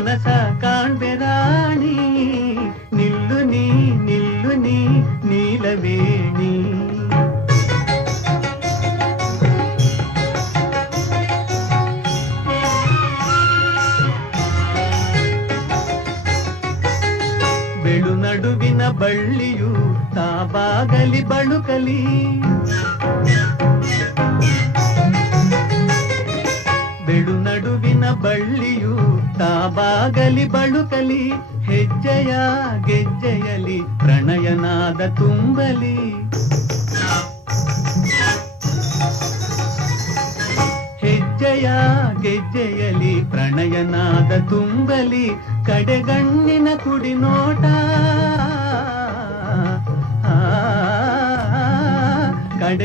ಕನಸ ಕಾಣ್ಬೆ ರಾಣಿ, ನಿಲ್ಲು ನೀ ನೀಲವೇಣಿ. ಬೆಳು ನಡುವಿನ ಬಳ್ಳಿಯು ತಾಬಾಗಲಿ ಬಳುಕಲಿ, ಬೆಳು ನಡುವಿನ ಬಳ್ಳಿಯು ತಾಬಾಗಲಿ ಬಳುಕಲಿ, ಹೆಜ್ಜೆಯ ಗೆಜ್ಜೆಯಲಿ ಪ್ರಣಯನಾದ ತುಂಬಲಿ. ಹೆಜ್ಜೆಯ ಗೆಜ್ಜೆಯಲಿ ಪ್ರಣಯನಾದ ತುಂಬಲಿ, ಕಡೆಗಣ್ಣಿನ ಕುಡಿ ನೋಟ